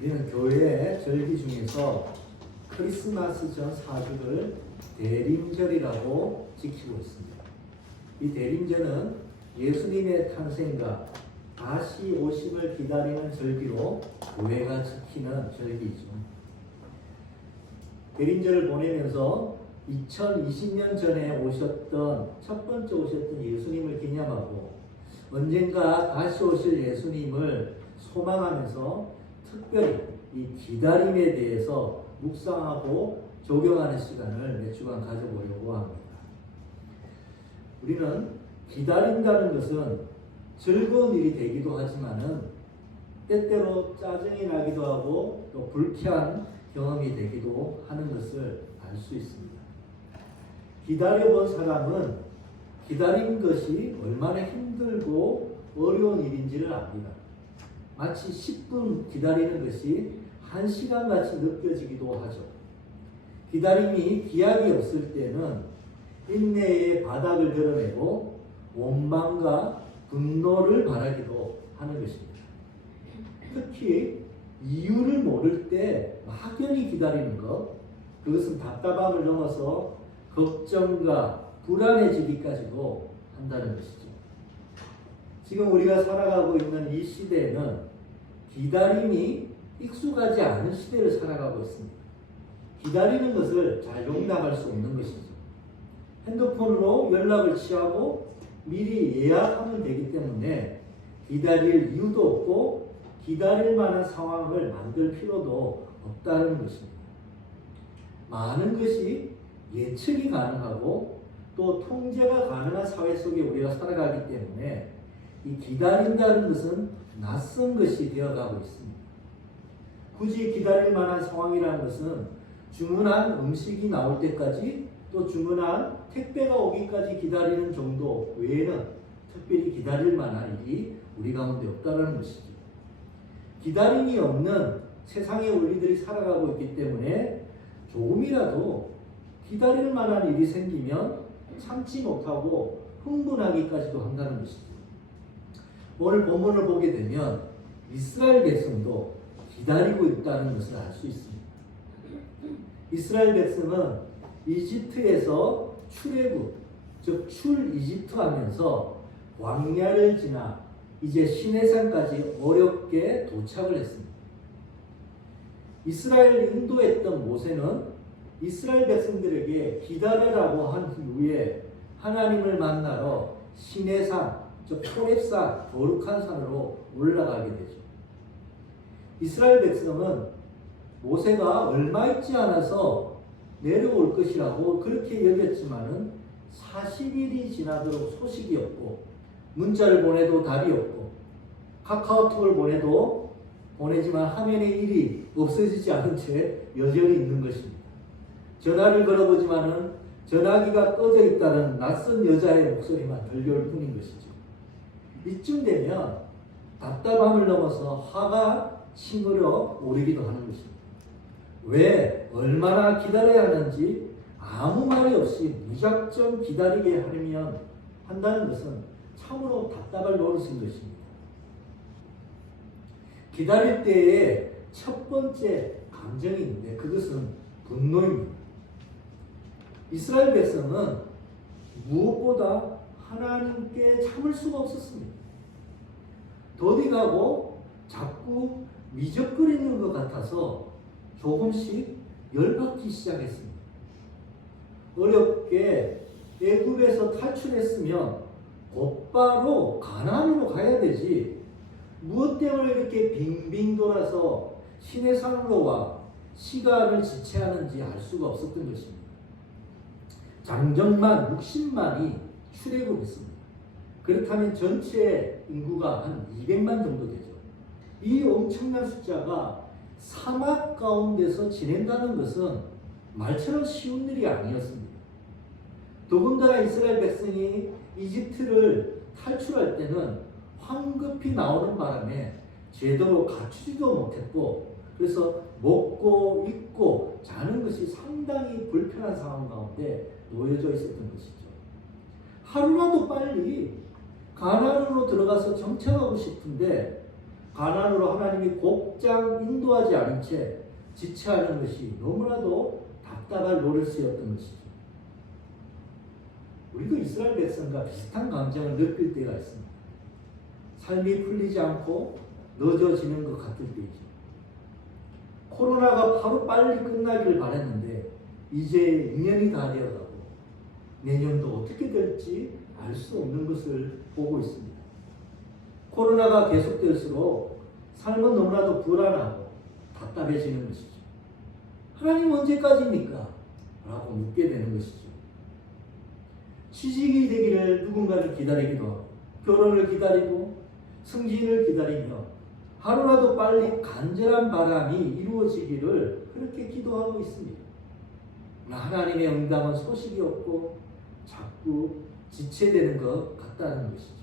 우리는 교회 절기 중에서 크리스마스 전 4주를 대림절이라고 지키고 있습니다. 이 대림절은 예수님의 탄생과 다시 오심을 기다리는 절기로 교회가 지키는 절기이죠. 대림절을 보내면서 2020년 전에 오셨던 첫 번째 오셨던 예수님을 기념하고 언젠가 다시 오실 예수님을 소망하면서 특별히 이 기다림에 대해서 묵상하고 적용하는 시간을 몇 주간 가져보려고 합니다. 우리는 기다린다는 것은 즐거운 일이 되기도 하지만은 때때로 짜증이 나기도 하고 또 불쾌한 경험이 되기도 하는 것을 알 수 있습니다. 기다려본 사람은 기다린 것이 얼마나 힘들고 어려운 일인지를 압니다. 마치 10분 기다리는 것이 1시간 같이 느껴지기도 하죠. 기다림이 기약이 없을 때는 인내의 바닥을 드러내고 원망과 분노를 바라기도 하는 것입니다. 특히 이유를 모를 때 막연히 기다리는 것, 그것은 답답함을 넘어서 걱정과 불안해지기까지도 한다는 것이죠. 지금 우리가 살아가고 있는 이 시대에는 기다림이 익숙하지 않은 시대를 살아가고 있습니다. 기다리는 것을 잘 용납할 수 없는 것이죠. 핸드폰으로 연락을 취하고 미리 예약하면 되기 때문에 기다릴 이유도 없고 기다릴 만한 상황을 만들 필요도 없다는 것입니다. 많은 것이 예측이 가능하고 또 통제가 가능한 사회 속에 우리가 살아가기 때문에 이 기다린다는 것은 낯선 것이 되어가고 있습니다. 굳이 기다릴 만한 상황이라는 것은 주문한 음식이 나올 때까지 또 주문한 택배가 오기까지 기다리는 정도 외에는 특별히 기다릴 만한 일이 우리 가운데 없다는 것이죠. 기다림이 없는 세상의 우리들이 살아가고 있기 때문에 조금이라도 기다릴 만한 일이 생기면 참지 못하고 흥분하기까지도 한다는 것이죠. 오늘 본문을 보게 되면 이스라엘 백성도 기다리고 있다는 것을 알 수 있습니다. 이스라엘 백성은 이집트에서 출애굽, 즉 출이집트 하면서 광야를 지나 이제 시내산까지 어렵게 도착을 했습니다. 이스라엘을 인도했던 모세는 이스라엘 백성들에게 기다려라고 한 후에 하나님을 만나러 시내산, 즉 호렙산, 거룩한 산으로 올라가게 되죠. 이스라엘 백성은 모세가 얼마 있지 않아서 내려올 것이라고 그렇게 여겼지만은 40일이 지나도록 소식이 없고 문자를 보내도 답이 없고 카카오톡을 보내지만 화면에 일이 없어지지 않은 채 여전히 있는 것입니다. 전화를 걸어보지만은 전화기가 꺼져 있다는 낯선 여자의 목소리만 들려올 뿐인 것이죠. 이쯤 되면 답답함을 넘어서 화가 치밀어 오르기도 하는 것입니다. 왜 얼마나 기다려야 하는지 아무 말이 없이 무작정 기다리게 하려면 한다는 것은 참으로 답답할 노릇인 것입니다. 기다릴 때의 첫 번째 감정이 있는데 그것은 분노입니다. 이스라엘 백성은 무엇보다 하나님께 참을 수가 없었습니다. 더디가고 자꾸 미적거리는 것 같아서 조금씩 열받기 시작했습니다. 어렵게 애굽에서 탈출했으면 곧바로 가나안으로 가야 되지 무엇 때문에 이렇게 빙빙 돌아서 시내산으로 와 시간을 지체하는지 알 수가 없었던 것입니다. 장정만 60만이 출애굽했습니다. 그렇다면 전체 인구가 한 200만 정도 되죠. 이 엄청난 숫자가 사막 가운데서 지낸다는 것은 말처럼 쉬운 일이 아니었습니다. 더군다나 이스라엘 백성이 이집트를 탈출할 때는 황급히 나오는 바람에 제대로 갖추지도 못했고 그래서 먹고 입고 자는 것이 상당히 불편한 상황 가운데 놓여져 있었던 것이죠. 하루라도 빨리 가나안으로 들어가서 정착하고 싶은데 가난으로 하나님이 곧장 인도하지 않은 채 지체하는 것이 너무나도 답답할 노릇이었던 것이죠. 우리도 이스라엘 백성과 비슷한 감정을 느낄 때가 있습니다. 삶이 풀리지 않고 늦어지는 것 같을 때이죠. 코로나가 바로 빨리 끝나기를 바랬는데 이제 2년이 다 되어가고 내년도 어떻게 될지 알 수 없는 것을 보고 있습니다. 코로나가 계속될수록 삶은 너무나도 불안하고 답답해지는 것이죠. 하나님 언제까지입니까? 라고 묻게 되는 것이죠. 취직이 되기를 누군가를 기다리기도 하고 결혼을 기다리고 승진을 기다리며 하루라도 빨리 간절한 바람이 이루어지기를 그렇게 기도하고 있습니다. 하나님의 응답은 소식이 없고 자꾸 지체되는 것 같다는 것이죠.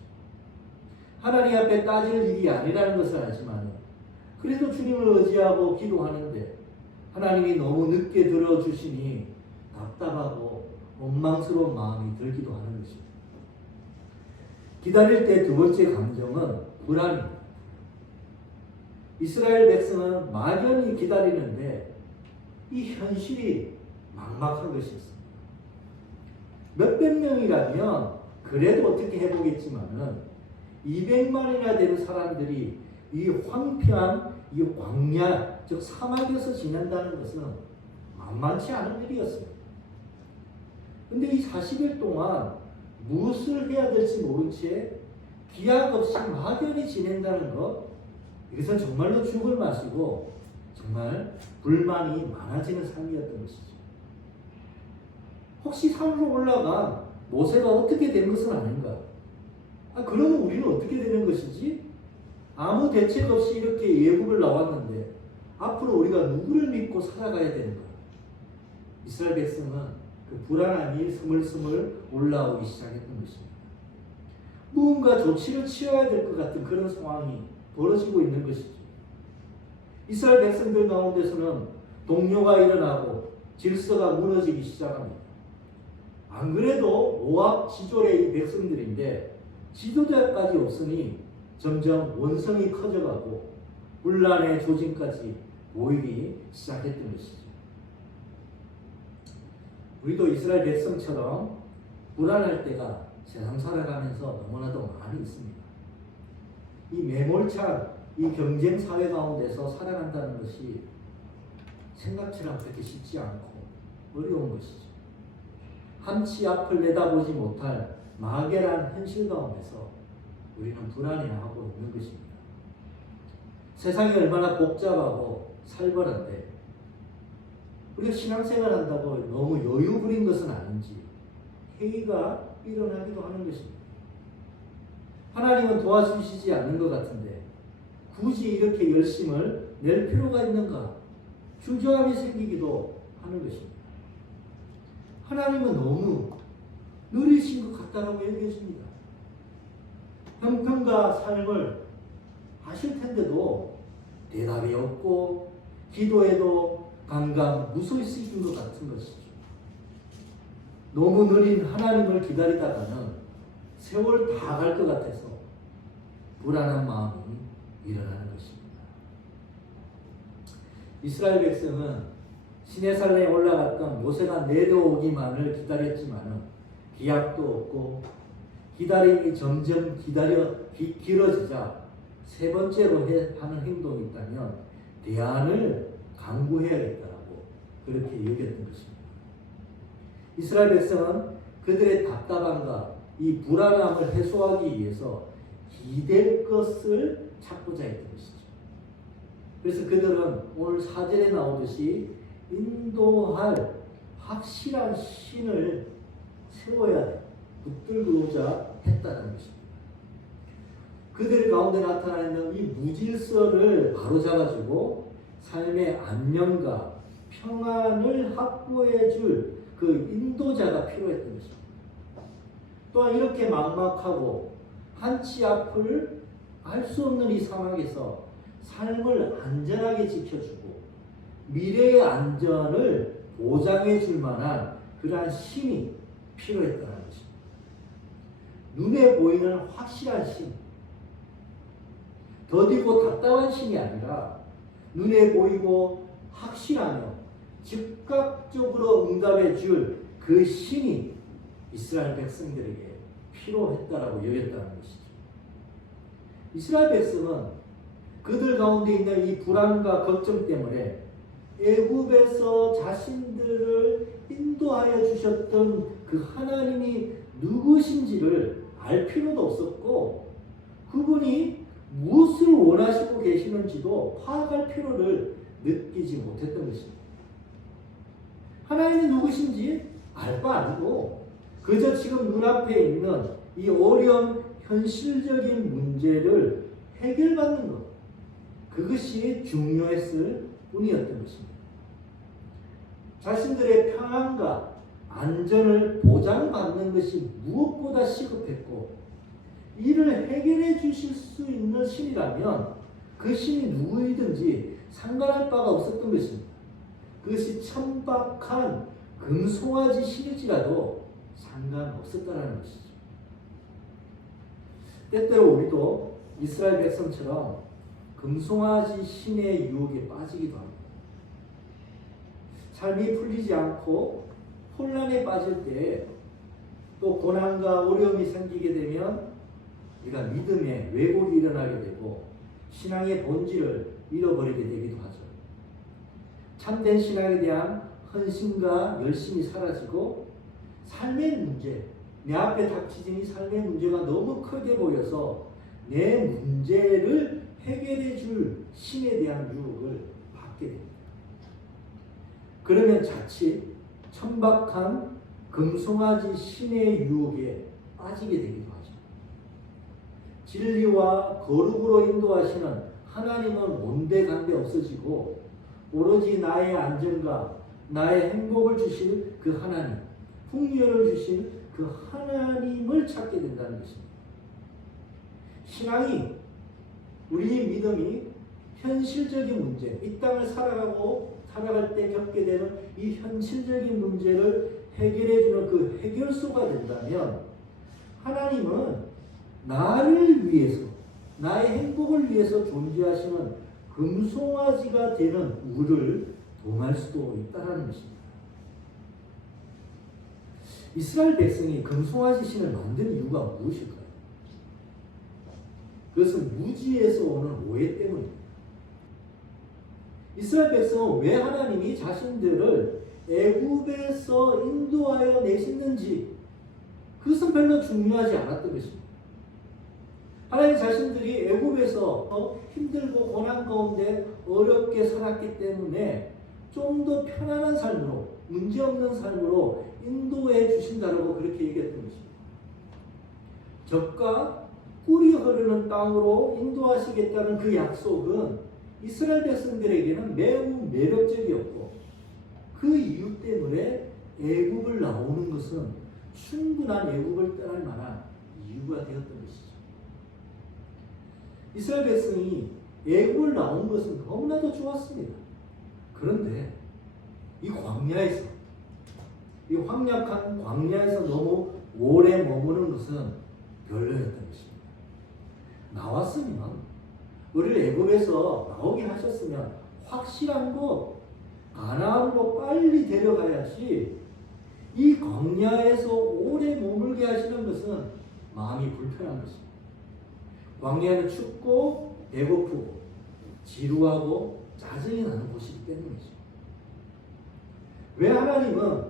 하나님 앞에 따질 일이 아니라는 것을 알지만 그래도 주님을 의지하고 기도하는데 하나님이 너무 늦게 들어주시니 답답하고 원망스러운 마음이 들기도 하는 것입니다. 기다릴 때 두 번째 감정은 불안입니다. 이스라엘 백성은 막연히 기다리는데 이 현실이 막막한 것이었습니다. 몇백 명이라면 그래도 어떻게 해보겠지만은 200만이나 되는 사람들이 이 황폐한 이 광야, 즉 사막에서 지낸다는 것은 만만치 않은 일이었습니다. 근데 이 40일 동안 무엇을 해야 될지 모른 채 기약 없이 막연히 지낸다는 것, 이것은 정말로 죽을 맛이고 정말 불만이 많아지는 삶이었던 것이죠. 혹시 산으로 올라간 모세가 어떻게 된 것은 아닌가? 그러면 우리는 어떻게 되는 것이지? 아무 대책 없이 이렇게 예국을 나왔는데 앞으로 우리가 누구를 믿고 살아가야 되는가? 이스라엘 백성은 그 불안함이 스물스물 올라오기 시작했던 것입니다. 무언가 조치를 취해야 될 것 같은 그런 상황이 벌어지고 있는 것이죠. 이스라엘 백성들 가운데서는 동요가 일어나고 질서가 무너지기 시작합니다. 안 그래도 모압 지졸의 이 백성들인데 지도자까지 없으니 점점 원성이 커져가고 분란의 조짐까지 보이기 시작했던 것이죠. 우리도 이스라엘 백성처럼 불안할 때가 세상 살아가면서 너무나도 많이 있습니다. 이 매몰찬 이 경쟁 사회 가운데서 살아간다는 것이 생각처럼 그렇게 쉽지 않고 어려운 것이죠. 한치 앞을 내다보지 못할 막연한 현실 가운데서 우리는 불안해하고 있는 것입니다. 세상이 얼마나 복잡하고 살벌한데 우리가 신앙생활 한다고 너무 여유 부린 것은 아닌지 회의가 일어나기도 하는 것입니다. 하나님은 도와주시지 않는 것 같은데 굳이 이렇게 열심을 낼 필요가 있는가? 주저함이 생기기도 하는 것입니다. 하나님은 너무 느리신 것 같다라고 얘기해 줍니다. 형편과 삶을 하실 텐데도 대답이 없고 기도에도 간간 무소식인 것 같은 것이죠. 너무 느린 하나님을 기다리다가는 세월 다 갈 것 같아서 불안한 마음이 일어나는 것입니다. 이스라엘 백성은 시내산에 올라갔던 모세가 내려오기만을 기다렸지만 기약도 없고 기다림이 점점 길어지자 세 번째로 하는 행동이 있다면 대안을 강구해야겠다라고 그렇게 얘기했던 것입니다. 이스라엘 백성은 그들의 답답함과 이 불안함을 해소하기 위해서 기댈 것을 찾고자 했던 것이죠. 그래서 그들은 오늘 4절에 나오듯이 인도할 확실한 신을 세워야 돼. 붙들고자 했다는 것입니다. 그들 가운데 나타나 있는 이 무질서를 바로잡아주고 삶의 안녕과 평안을 확보해 줄 그 인도자가 필요했던 것입니다. 또한 이렇게 막막하고 한치 앞을 알 수 없는 이 상황에서 삶을 안전하게 지켜주고 미래의 안전을 보장해 줄 만한 그러한 신이 필요했다는 것입니다. 눈에 보이는 확실한 신. 더디고 답답한 신이 아니라 눈에 보이고 확실하며 즉각적으로 응답해 줄 그 신이 이스라엘 백성들에게 필요했다라고 여겼다는 것이죠. 이스라엘 백성은 그들 가운데 있는 이 불안과 걱정 때문에 애굽에서 자신들을 인도하여 주셨던 그 하나님이 누구신지를 알 필요도 없었고, 그분이 무엇을 원하시고 계시는지도 파악할 필요를 느끼지 못했던 것입니다. 하나님이 누구신지 알 바 아니고 그저 지금 눈앞에 있는 이 어려운 현실적인 문제를 해결받는 것, 그것이 중요했을 뿐이었던 것입니다. 자신들의 평안과 안전을 보장받는 것이 무엇보다 시급했고, 이를 해결해 주실 수 있는 신이라면 그 신이 누구이든지 상관할 바가 없었던 것입니다. 그것이 천박한 금송아지 신일지라도 상관없었다는 것이죠. 때때로 우리도 이스라엘 백성처럼 금송아지 신의 유혹에 빠지기도 합니다. 삶이 풀리지 않고 혼란에 빠질 때, 또 고난과 어려움이 생기게 되면 우리가 믿음에 왜곡이 일어나게 되고 신앙의 본질을 잃어버리게 되기도 하죠. 참된 신앙에 대한 헌신과 열심이 사라지고 삶의 문제, 내 앞에 닥치진 이 삶의 문제가 너무 크게 보여서 내 문제를 해결해 줄 신에 대한 유혹을 받게 됩니다. 그러면 자칫 천박한 금송아지 신의 유혹에 빠지게 되기도 하죠. 진리와 거룩으로 인도하시는 하나님은 온데간데 없어지고 오로지 나의 안전과 나의 행복을 주실 그 하나님, 풍요를 주실 그 하나님을 찾게 된다는 것입니다. 신앙이, 우리의 믿음이 현실적인 문제, 이 땅을 살아갈 때 겪게 되는 이 현실적인 문제를 해결해주는 그 해결소가 된다면, 하나님은 나를 위해서, 나의 행복을 위해서 존재하시는 금송아지가 되는 우리를 동할 수도 있다는 것입니다. 이스라엘 백성이 금송아지 신을 만든 이유가 무엇일까요? 그것은 무지에서 오는 오해 때문입니다. 이스라엘 백성은 왜 하나님이 자신들을 애굽에서 인도하여 내셨는지, 그것은 별로 중요하지 않았던 것입니다. 하나님 자신들이 애굽에서 힘들고 고난 가운데 어렵게 살았기 때문에 좀 더 편안한 삶으로, 문제없는 삶으로 인도해 주신다라고 그렇게 얘기했던 것입니다. 젖과 꿀이 흐르는 땅으로 인도하시겠다는 그 약속은 이스라엘 백성들에게는 매우 매력적이었고, 그 이유 때문에 애굽을 나오는 것은 충분한 애굽을 떠날 만한 이유가 되었던 것이죠. 이스라엘 백성이 애굽을 나온 것은 너무나도 좋았습니다. 그런데 이 광야에서, 이 황약한 광야에서 너무 오래 머무는 것은 별로였던 것입니다. 나왔으면, 우리를 애굽에서 나오게 하셨으면 확실한 곳 가나안으로 빨리 데려가야지, 이 광야에서 오래 머물게 하시는 것은 마음이 불편한 것입니다. 광야는 춥고 배고프고 지루하고 짜증이 나는 곳이기 때문이죠. 왜 하나님은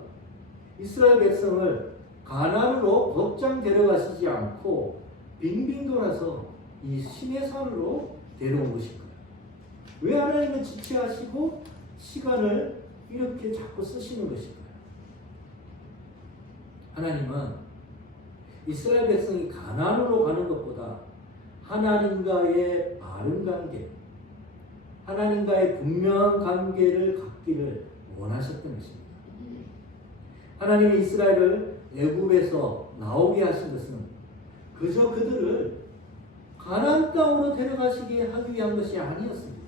이스라엘 백성을 가나안으로 곧장 데려가시지 않고 빙빙 돌아서 이 시내산으로 데려온 것일까요? 왜 하나님은 지체하시고 시간을 이렇게 자꾸 쓰시는 것일까요? 하나님은 이스라엘 백성이 가나안으로 가는 것보다 하나님과의 바른 관계, 하나님과의 분명한 관계를 갖기를 원하셨던 것입니다. 하나님이 이스라엘을 애굽에서 나오게 하신 것은 그저 그들을 가나안 땅으로 데려가시게 하기 위한 것이 아니었습니다.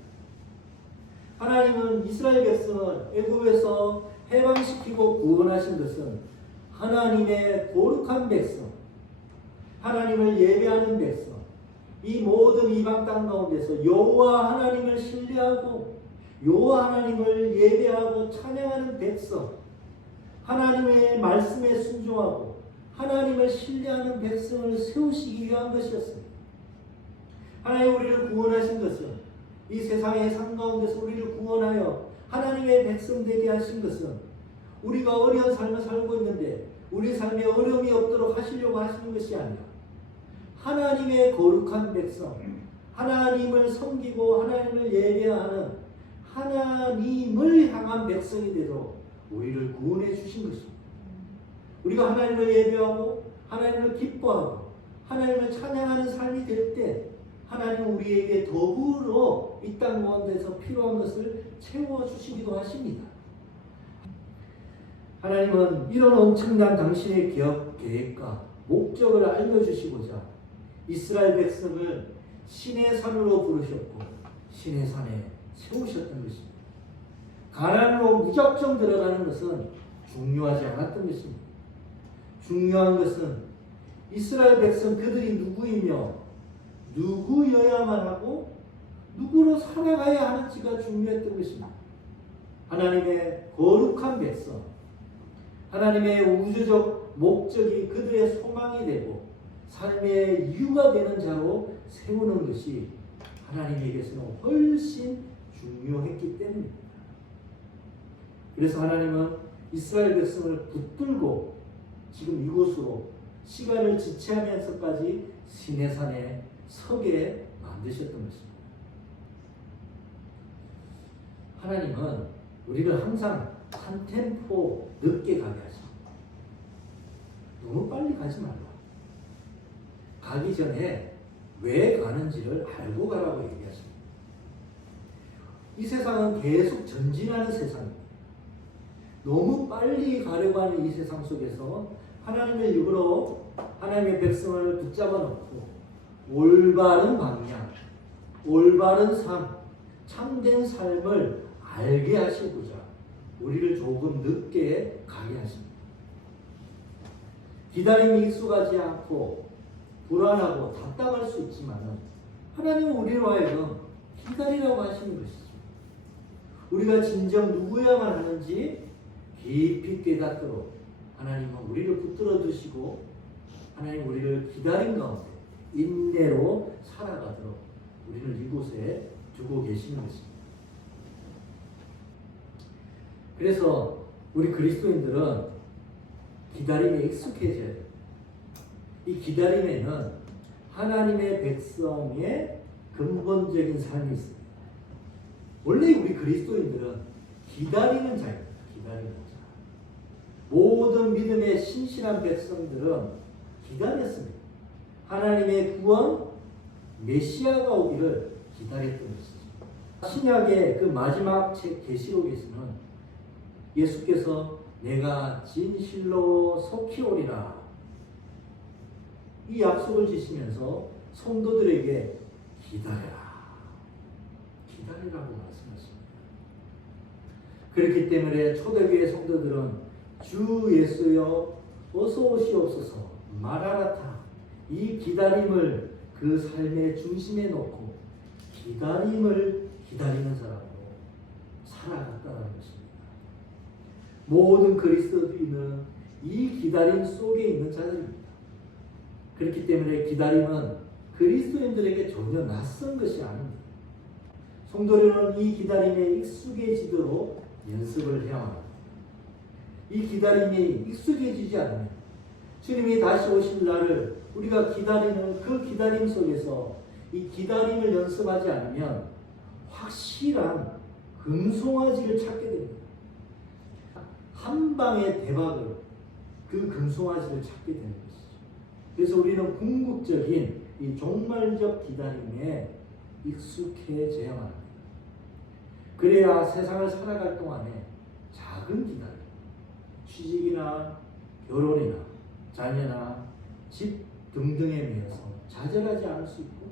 하나님은 이스라엘 백성을 애굽에서 해방시키고 구원하신 것은 하나님의 거룩한 백성, 하나님을 예배하는 백성, 이 모든 이방 땅 가운데서 여호와 하나님을 신뢰하고 여호와 하나님을 예배하고 찬양하는 백성, 하나님의 말씀에 순종하고 하나님을 신뢰하는 백성을 세우시기 위한 것이었습니다. 하나님 우리를 구원하신 것은, 이 세상의 삶 가운데서 우리를 구원하여 하나님의 백성 되게 하신 것은, 우리가 어려운 삶을 살고 있는데 우리 삶에 어려움이 없도록 하시려고 하시는 것이 아니라 하나님의 거룩한 백성, 하나님을 섬기고 하나님을 예배하는 하나님을 향한 백성이 되도록 우리를 구원해 주신 것입니다. 우리가 하나님을 예배하고 하나님을 기뻐하고 하나님을 찬양하는 삶이 될 때 하나님은 우리에게 더불어 이 땅 가운데서 필요한 것을 채워주시기도 하십니다. 하나님은 이런 엄청난 당신의 계획과 목적을 알려주시고자 이스라엘 백성을 신의 산으로 부르셨고 신의 산에 세우셨던 것입니다. 가나안으로 무작정 들어가는 것은 중요하지 않았던 것입니다. 중요한 것은 이스라엘 백성 그들이 누구이며 누구여야만 하고 누구로 살아가야 하는지가 중요했던 것입니다. 하나님의 거룩한 백성, 하나님의 우주적 목적이 그들의 소망이 되고 삶의 이유가 되는 자로 세우는 것이 하나님에게서는 훨씬 중요했기 때문입니다. 그래서 하나님은 이스라엘 백성을 붙들고 지금 이곳으로 시간을 지체하면서까지 시내산에 서게 만드셨던 것입니다. 하나님은 우리를 항상 한 템포 늦게 가게 하십니다. 너무 빨리 가지 말라. 가기 전에 왜 가는지를 알고 가라고 얘기하십니다. 이 세상은 계속 전진하는 세상입니다. 너무 빨리 가려고 하는 이 세상 속에서 하나님의 육으로 하나님의 백성을 붙잡아 놓고 올바른 방향, 올바른 삶, 참된 삶을 알게 하시고자 우리를 조금 늦게 가게 하십니다. 기다림이 익숙하지 않고 불안하고 답답할 수 있지만 하나님은 우리로 하여금 기다리라고 하시는 것이죠. 우리가 진정 누구야만 하는지 깊이 깨닫도록 하나님은 우리를 붙들어 두시고 하나님 우리를 기다린 가운데 인내로 살아가도록 우리를 이곳에 두고 계시는 것입니다. 그래서 우리 그리스도인들은 기다림에 익숙해져야 됩니다. 이 기다림에는 하나님의 백성의 근본적인 삶이 있습니다. 원래 우리 그리스도인들은 기다리는 자입니다. 기다리는 자. 모든 믿음의 신실한 백성들은 기다렸습니다. 하나님의 구원, 메시아가 오기를 기다렸던 것이죠. 신약의 그 마지막 책 계시록에서는 예수께서 내가 진실로 속히 오리라 이 약속을 지시면서 성도들에게 기다려라, 기다리라고 말씀하십니다. 그렇기 때문에 초대교회 성도들은 주 예수여 어서 오시옵소서 마라나타 이 기다림을 그 삶의 중심에 놓고 기다림을 기다리는 사람으로 살아갔다는 것입니다. 모든 그리스도인은 이 기다림 속에 있는 자들입니다. 그렇기 때문에 기다림은 그리스도인들에게 전혀 낯선 것이 아닙니다. 성도들은 이 기다림에 익숙해지도록 연습을 해야 합니다. 이 기다림이 익숙해지지 않으면 주님이 다시 오실 날을 우리가 기다리는 그 기다림 속에서 이 기다림을 연습하지 않으면 확실한 금송아지를 찾게 됩니다. 한 방의 대박으로 그 금송아지를 찾게 되는 것이죠. 그래서 우리는 궁극적인 이 종말적 기다림에 익숙해져야만 합니다. 그래야 세상을 살아갈 동안에 작은 기다림, 취직이나 결혼이나 자녀나 집 등등에 대해서 좌절하지 않을 수 있고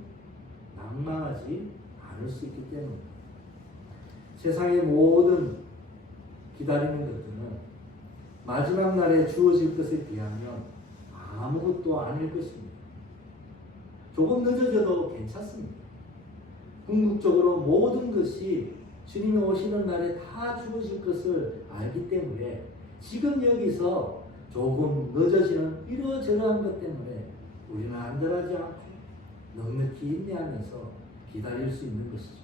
낭망하지 않을 수 있기 때문입니다. 세상의 모든 기다리는 것들은 마지막 날에 주어질 것에 비하면 아무것도 아닐 것입니다. 조금 늦어져도 괜찮습니다. 궁극적으로 모든 것이 주님이 오시는 날에 다 주어질 것을 알기 때문에 지금 여기서 조금 늦어지는 이러저러한 것 때문에 우리는 안절하지 않고 넉넉히 인내하면서 기다릴 수 있는 것이죠.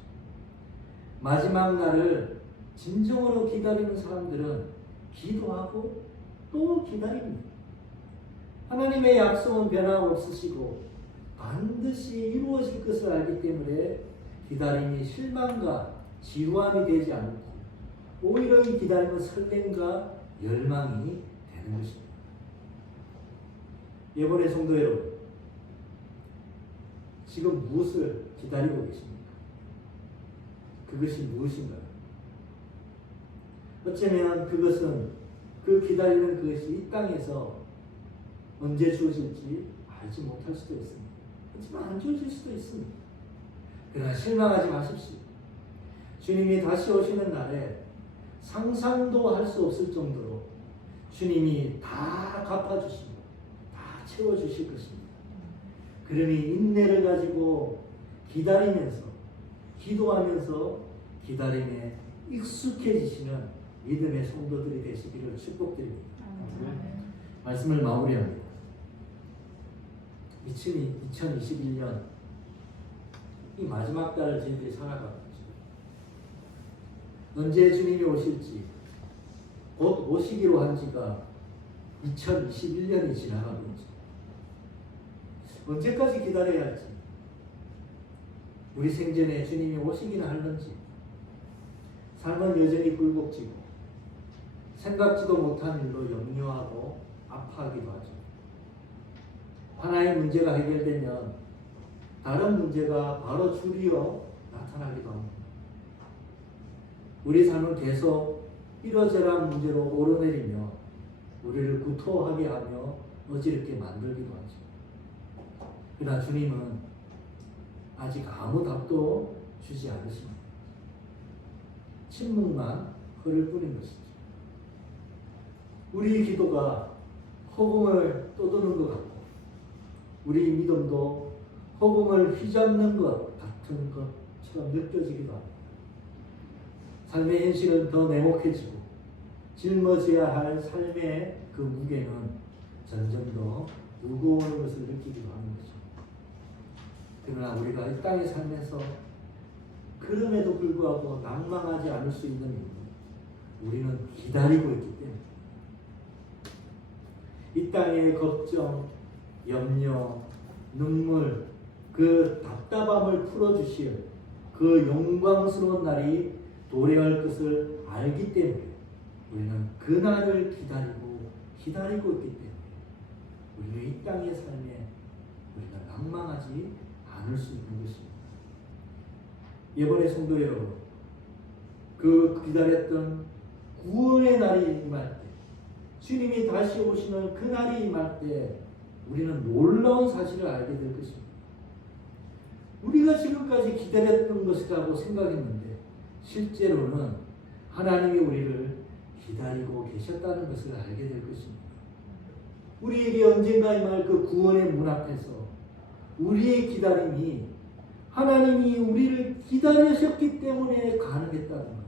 마지막 날을 진정으로 기다리는 사람들은 기도하고 또 기다립니다. 하나님의 약속은 변함없으시고 반드시 이루어질 것을 알기 때문에 기다림이 실망과 지루함이 되지 않고 오히려 이 기다림은 설렘과 열망이 되는 것입니다. 이번에 성도 여러분, 지금 무엇을 기다리고 계십니까? 그것이 무엇인가요? 어쩌면 그것은 그 기다리는 그것이 이 땅에서 언제 주어질지 알지 못할 수도 있습니다. 하지만 안 주어질 수도 있습니다. 그러나 실망하지 마십시오. 주님이 다시 오시는 날에 상상도 할 수 없을 정도로 주님이 다 갚아주시고 다 채워주실 것입니다. 그러니 인내를 가지고 기다리면서 기도하면서 기다림에 익숙해지시는 믿음의 성도들이 되시기를 축복드립니다. 말씀을 마무리합니다. 2021년 이 마지막 달을 저희들이 살아가고 있죠. 언제 주님이 오실지 곧 오시기로 한 지가 2021년이 지나가고 있죠. 언제까지 기다려야 할지, 우리 생전에 주님이 오시기는 할는지, 삶은 여전히 굴곡지고 생각지도 못한 일로 염려하고 아파하기도 하죠. 하나의 문제가 해결되면 다른 문제가 바로 줄이어 나타나기도 합니다. 우리 삶은 계속 이러저러한 문제로 오르내리며 우리를 구토하게 하며 어지럽게 만들기도 하죠. 그러나 주님은 아직 아무 답도 주지 않으십니다. 침묵만 흐를 뿐인 것이죠. 우리 기도가 허공을 떠도는 것 같고 우리 믿음도 허공을 휘잡는 것 같은 것처럼 느껴지기도 합니다. 삶의 현실은 더 냉혹해지고 짊어져야 할 삶의 그 무게는 점점 더 무거운 것을 느끼기도 하는 거죠. 그러나 우리가 이 땅에 살면서 그럼에도 불구하고 낭망하지 않을 수 있는 이유는 우리는 기다리고 있기 때문에 이 땅의 걱정, 염려, 눈물, 그 답답함을 풀어주실 그 영광스러운 날이 도래할 것을 알기 때문에 우리는 그 날을 기다리고 있기 때문에 우리는 이 땅의 삶에 우리가 낭망하지 않을 수 있는 것입니다. 이번에 성도 여러분, 그 기다렸던 구원의 날이 임할 때, 주님이 다시 오시는 그 날이 임할 때 우리는 놀라운 사실을 알게 될 것입니다. 우리가 지금까지 기다렸던 것이라고 생각했는데 실제로는 하나님이 우리를 기다리고 계셨다는 것을 알게 될 것입니다. 우리에게 언젠가 임할 그 구원의 문 앞에서 우리의 기다림이 하나님이 우리를 기다리셨기 때문에 가능했다는 것.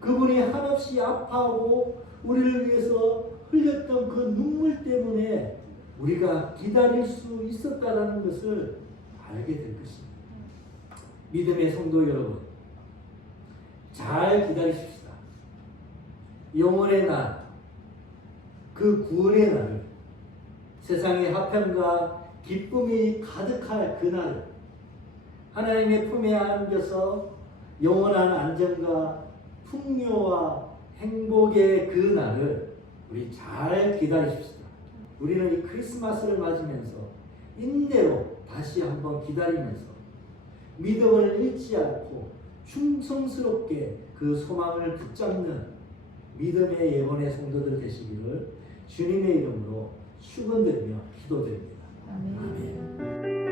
그분이 한없이 아파하고 우리를 위해서 흘렸던 그 눈물 때문에 우리가 기다릴 수 있었다는 것을 알게 될 것입니다. 믿음의 성도 여러분, 잘 기다리십시다. 영원의 날, 그 구원의 날을, 세상의 화평과 기쁨이 가득할 그 날을 하나님의 품에 안겨서 영원한 안정과 풍요와 행복의 그 날을 우리 잘 기다리십시다. 우리는 이 크리스마스를 맞으면서 인내로 다시 한번 기다리면서 믿음을 잃지 않고 충성스럽게 그 소망을 붙잡는 믿음의 예언의 성도들 되시기를 주님의 이름으로 축원드리며 기도드립니다. 아멘.